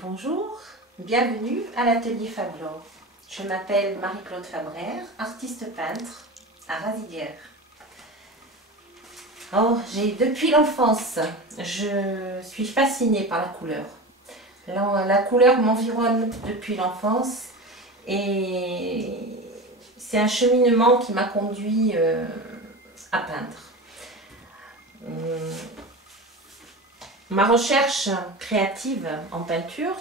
Bonjour, bienvenue à l'atelier Fablore. Je m'appelle Marie-Claude Fabrère, artiste peintre à Raziguères. Oh, depuis l'enfance, je suis fascinée par la couleur. La couleur m'environne depuis l'enfance et c'est un cheminement qui m'a conduit à peindre. Ma recherche créative en peinture,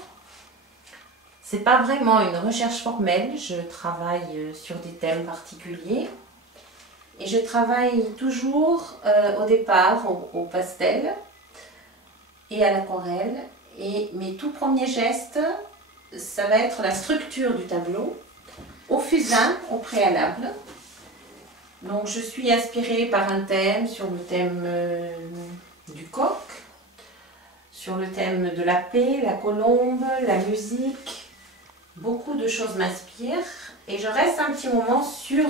c'est pas vraiment une recherche formelle. Je travaille sur des thèmes particuliers et je travaille toujours au départ au pastel et à l'aquarelle. Et mes tout premiers gestes, ça va être la structure du tableau au fusain au préalable. Donc je suis inspirée par un thème, sur le thème du coq, sur le thème de la paix, la colombe, la musique. Beaucoup de choses m'inspirent et je reste un petit moment sur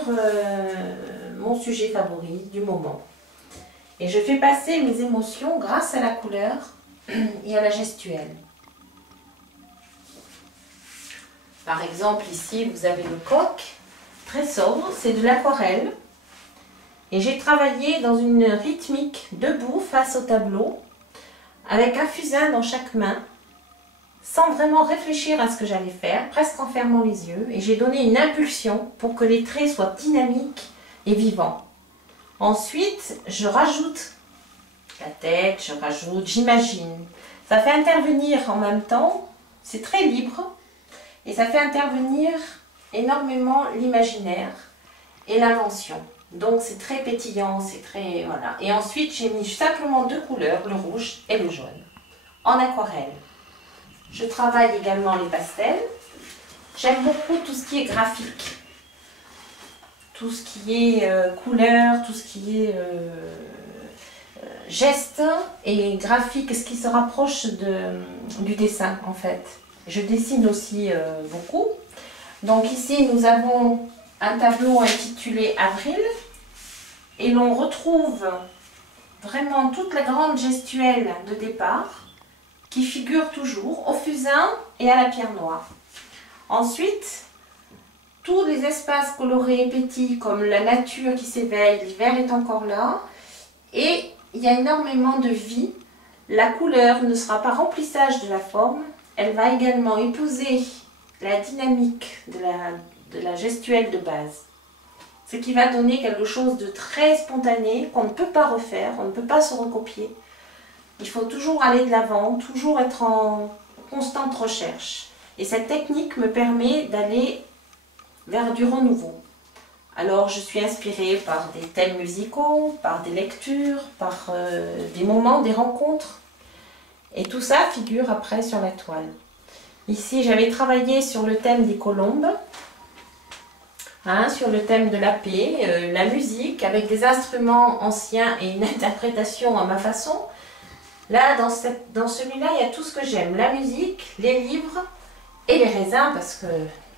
mon sujet favori du moment. Et je fais passer mes émotions grâce à la couleur et à la gestuelle. Par exemple, ici, vous avez le coq, très sobre, c'est de l'aquarelle. Et j'ai travaillé dans une rythmique debout face au tableau, avec un fusain dans chaque main, sans vraiment réfléchir à ce que j'allais faire, presque en fermant les yeux. Et j'ai donné une impulsion pour que les traits soient dynamiques et vivants. Ensuite, je rajoute la tête, j'imagine. Ça fait intervenir en même temps, c'est très libre, et ça fait intervenir énormément l'imaginaire et l'invention. Donc c'est très pétillant, c'est très... voilà. Et ensuite j'ai mis simplement deux couleurs, le rouge et le jaune, en aquarelle. Je travaille également les pastels. J'aime beaucoup tout ce qui est graphique, tout ce qui est couleur, tout ce qui est geste et graphique, ce qui se rapproche du dessin en fait. Je dessine aussi beaucoup. Donc ici nous avons un tableau intitulé Avril et l'on retrouve vraiment toute la grande gestuelle de départ qui figure toujours au fusain et à la pierre noire. Ensuite, tous les espaces colorés et petits comme la nature qui s'éveille, l'hiver est encore là et il y a énormément de vie. La couleur ne sera pas remplissage de la forme, elle va également épouser la dynamique de la gestuelle de base. Ce qui va donner quelque chose de très spontané, qu'on ne peut pas refaire, on ne peut pas se recopier. Il faut toujours aller de l'avant, toujours être en constante recherche. Et cette technique me permet d'aller vers du renouveau. Alors je suis inspirée par des thèmes musicaux, par des lectures, par des moments, des rencontres. Et tout ça figure après sur la toile. Ici j'avais travaillé sur le thème des colombes, sur le thème de la paix, la musique avec des instruments anciens et une interprétation à ma façon. Là, dans celui-là, il y a tout ce que j'aime. La musique, les livres et les raisins, parce que,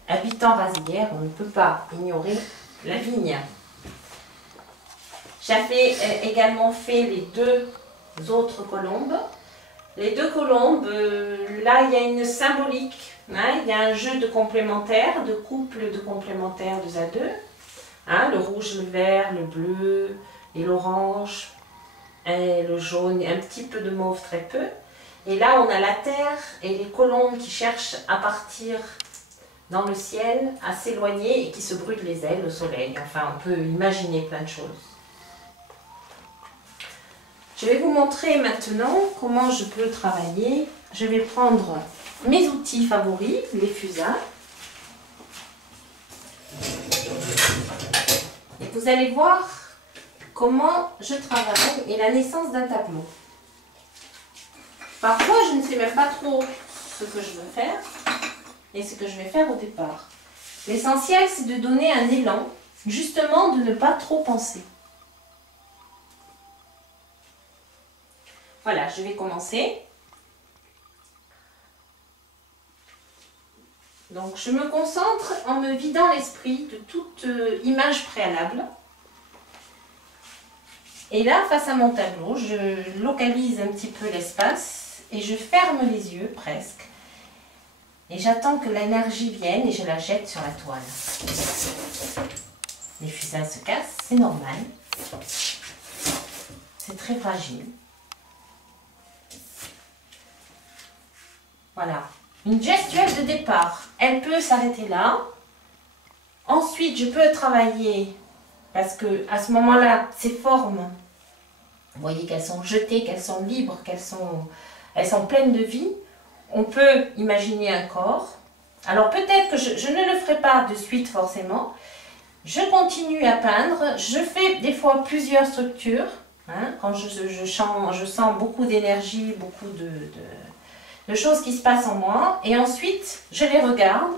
habitant Raziguères, on ne peut pas ignorer la vigne. J'avais également fait les deux autres colombes. Les deux colombes, là, il y a une symbolique. Il y a un jeu de complémentaires, de couples de complémentaires 2 à 2. Le rouge, le vert, le bleu et l'orange. Et le jaune et un petit peu de mauve, très peu. Et là, on a la terre et les colombes qui cherchent à partir dans le ciel, à s'éloigner et qui se brûlent les ailes au soleil. Enfin, on peut imaginer plein de choses. Je vais vous montrer maintenant comment je peux travailler. Je vais prendre mes outils favoris, les fusains. Et vous allez voir comment je travaille et la naissance d'un tableau. Parfois, je ne sais même pas trop ce que je veux faire et ce que je vais faire au départ. L'essentiel, c'est de donner un élan, justement de ne pas trop penser. Voilà, je vais commencer. Donc, je me concentre en me vidant l'esprit de toute image préalable. Et là, face à mon tableau, je localise un petit peu l'espace et je ferme les yeux presque. Et j'attends que l'énergie vienne et je la jette sur la toile. Les fusains se cassent, c'est normal. C'est très fragile. Voilà. Une gestuelle de départ. Elle peut s'arrêter là. Ensuite, je peux travailler parce que à ce moment-là, ces formes, vous voyez qu'elles sont jetées, qu'elles sont libres, elles sont pleines de vie. On peut imaginer un corps. Alors peut-être que je ne le ferai pas de suite forcément. Je continue à peindre. Je fais des fois plusieurs structures. Hein, quand je sens beaucoup d'énergie, beaucoup de choses qui se passent en moi. Et ensuite, je les regarde.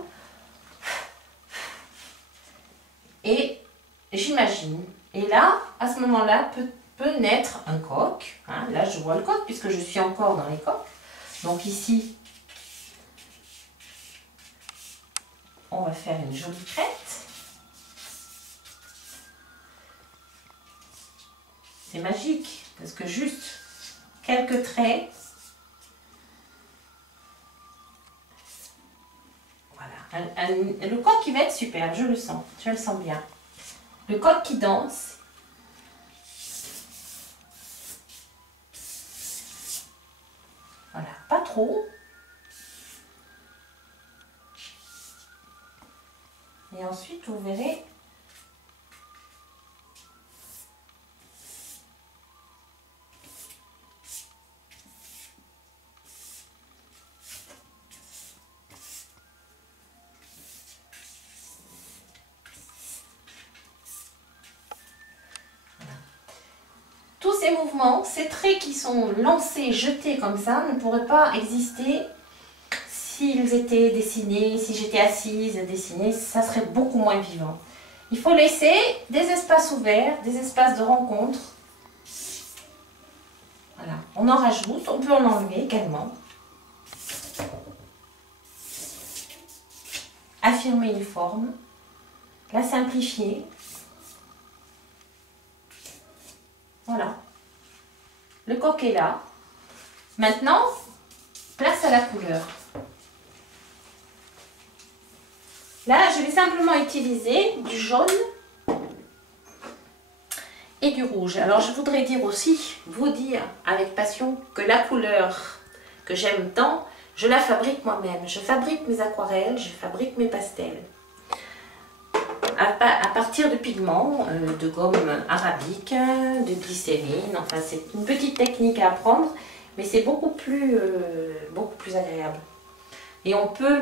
Et j'imagine. Et là, à ce moment-là, peut naître un coq. Hein, là, je vois le coq puisque je suis encore dans les coques. Donc ici, on va faire une jolie crête. C'est magique parce que juste quelques traits. Voilà. Le coq qui va être super, je le sens bien. Le coq qui danse. Voilà, pas trop. Et ensuite, vous verrez, tous ces mouvements, ces traits qui sont lancés, jetés comme ça, ne pourraient pas exister s'ils étaient dessinés, si j'étais assise à dessiner, ça serait beaucoup moins vivant. Il faut laisser des espaces ouverts, des espaces de rencontre. Voilà, on en rajoute, on peut en enlever également. Affirmer une forme, la simplifier. Voilà. Le coq est là. Maintenant, place à la couleur. Là, je vais simplement utiliser du jaune et du rouge. Alors, je voudrais vous dire avec passion que la couleur que j'aime tant, je la fabrique moi-même. Je fabrique mes aquarelles, je fabrique mes pastels. À partir de pigments, de gomme arabique, de glycérine. Enfin, c'est une petite technique à apprendre, mais c'est beaucoup plus agréable. Et on peut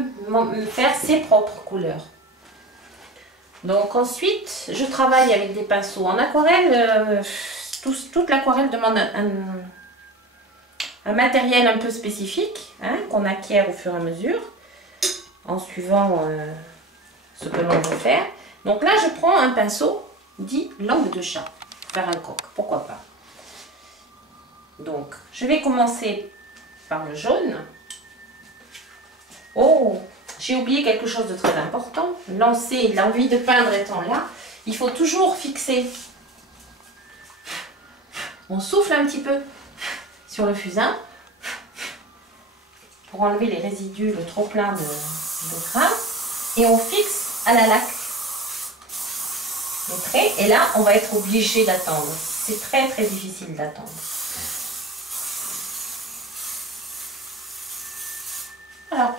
faire ses propres couleurs. Donc ensuite, je travaille avec des pinceaux en aquarelle. Toute l'aquarelle demande un matériel un peu spécifique, hein, qu'on acquiert au fur et à mesure, en suivant ce que l'on veut faire. Donc là, je prends un pinceau dit langue de chat, pour faire un coq, pourquoi pas. Donc, je vais commencer par le jaune. Oh, j'ai oublié quelque chose de très important. Lancer, l'envie de peindre étant là, il faut toujours fixer. On souffle un petit peu sur le fusain pour enlever les résidus, le trop plein de crabe. Et on fixe à la laque les traits. Et là, on va être obligé d'attendre. C'est très très difficile d'attendre. Alors.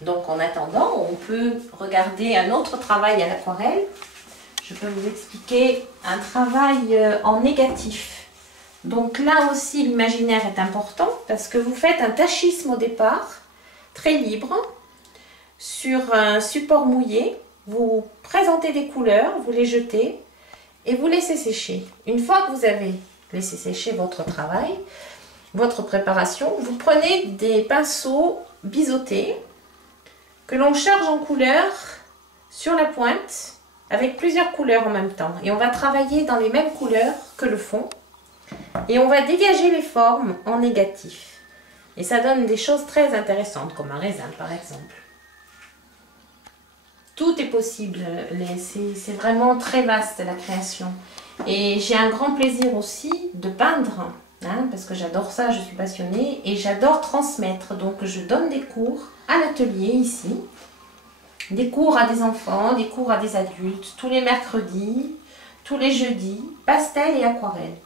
Donc en attendant, on peut regarder un autre travail à l'aquarelle. Je peux vous expliquer un travail en négatif. Donc là aussi, l'imaginaire est important parce que vous faites un tachisme au départ, très libre, sur un support mouillé. Vous présentez des couleurs, vous les jetez et vous laissez sécher. Une fois que vous avez laissé sécher votre travail, votre préparation, vous prenez des pinceaux biseautés que l'on charge en couleur sur la pointe avec plusieurs couleurs en même temps. Et on va travailler dans les mêmes couleurs que le fond. Et on va dégager les formes en négatif. Et ça donne des choses très intéressantes, comme un raisin par exemple. Tout est possible. C'est vraiment très vaste la création. Et j'ai un grand plaisir aussi de peindre hein, parce que j'adore ça, je suis passionnée et j'adore transmettre. Donc je donne des cours à l'atelier ici, des cours à des enfants, des cours à des adultes, tous les mercredis, tous les jeudis, pastel et aquarelle.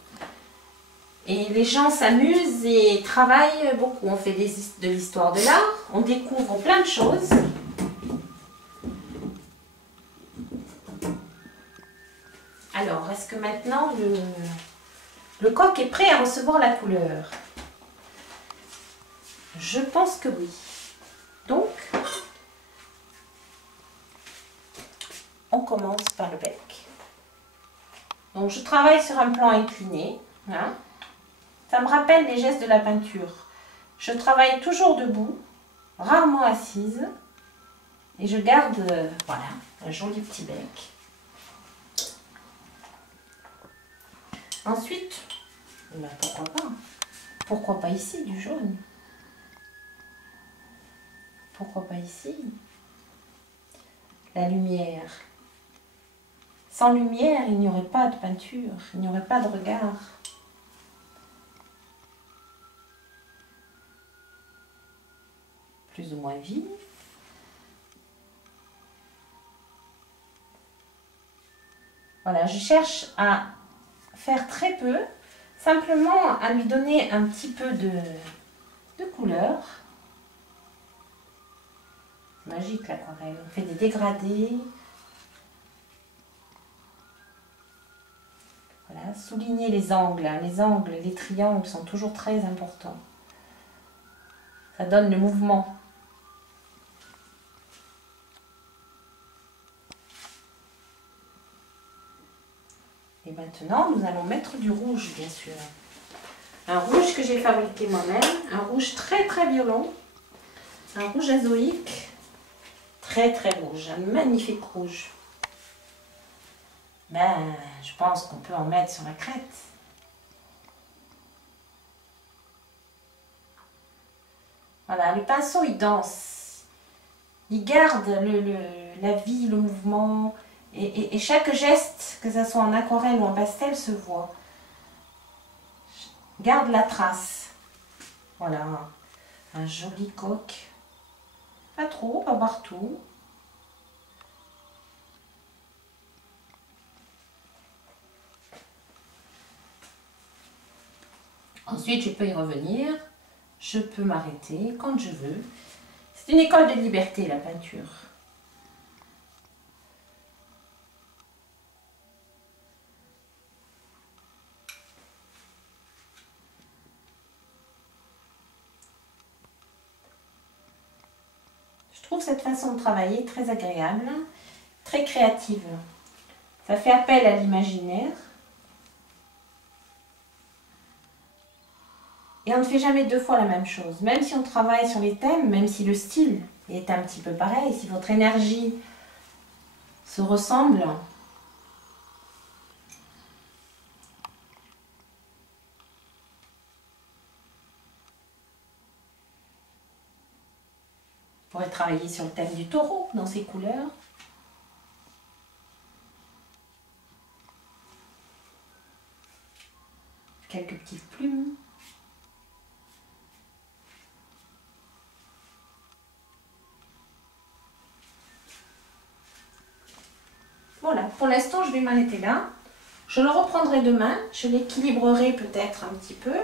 Et les gens s'amusent et travaillent beaucoup. On fait de l'histoire de l'art, on découvre plein de choses. Alors, est-ce que maintenant le coq est prêt à recevoir la couleur? Je pense que oui. Donc, on commence par le bec. Donc, je travaille sur un plan incliné. Hein. Ça me rappelle les gestes de la peinture. Je travaille toujours debout, rarement assise. Et je garde, voilà, un joli petit bec. Ensuite, ben pourquoi pas? Pourquoi pas ici, du jaune? Pourquoi pas ici? La lumière. Sans lumière, il n'y aurait pas de peinture, il n'y aurait pas de regard. Plus ou moins vif. Voilà, je cherche à faire très peu, simplement à lui donner un petit peu de couleur. Magique l'aquarelle, on fait des dégradés. Voilà, souligner les angles. Les angles, les triangles sont toujours très importants. Ça donne le mouvement. Et maintenant, nous allons mettre du rouge, bien sûr. Un rouge que j'ai fabriqué moi-même, un rouge très très violent, un rouge azoïque, très très rouge, un magnifique rouge. Ben, je pense qu'on peut en mettre sur la crête. Voilà, le pinceau il danse, il garde la vie, le mouvement. Et chaque geste, que ce soit en aquarelle ou en pastel, se voit. Garde la trace. Voilà. Un joli coq. Pas trop, pas partout. Ensuite, je peux y revenir. Je peux m'arrêter quand je veux. C'est une école de liberté, la peinture. Je trouve cette façon de travailler très agréable, très créative. Ça fait appel à l'imaginaire. Et on ne fait jamais deux fois la même chose. Même si on travaille sur les thèmes, même si le style est un petit peu pareil, si votre énergie se ressemble, vous pourrez travailler sur le thème du taureau dans ses couleurs. Quelques petites plumes. Voilà, pour l'instant, je vais m'arrêter là. Je le reprendrai demain. Je l'équilibrerai peut-être un petit peu.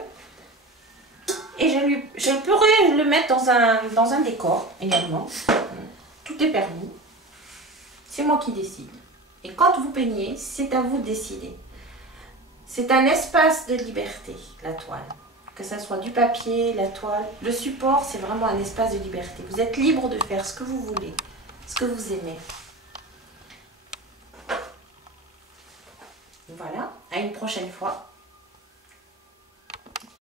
Et je pourrais le mettre dans un décor également. Tout est permis. C'est moi qui décide. Et quand vous peignez, c'est à vous de décider. C'est un espace de liberté, la toile. Que ce soit du papier, la toile. Le support, c'est vraiment un espace de liberté. Vous êtes libre de faire ce que vous voulez, ce que vous aimez. Voilà, à une prochaine fois.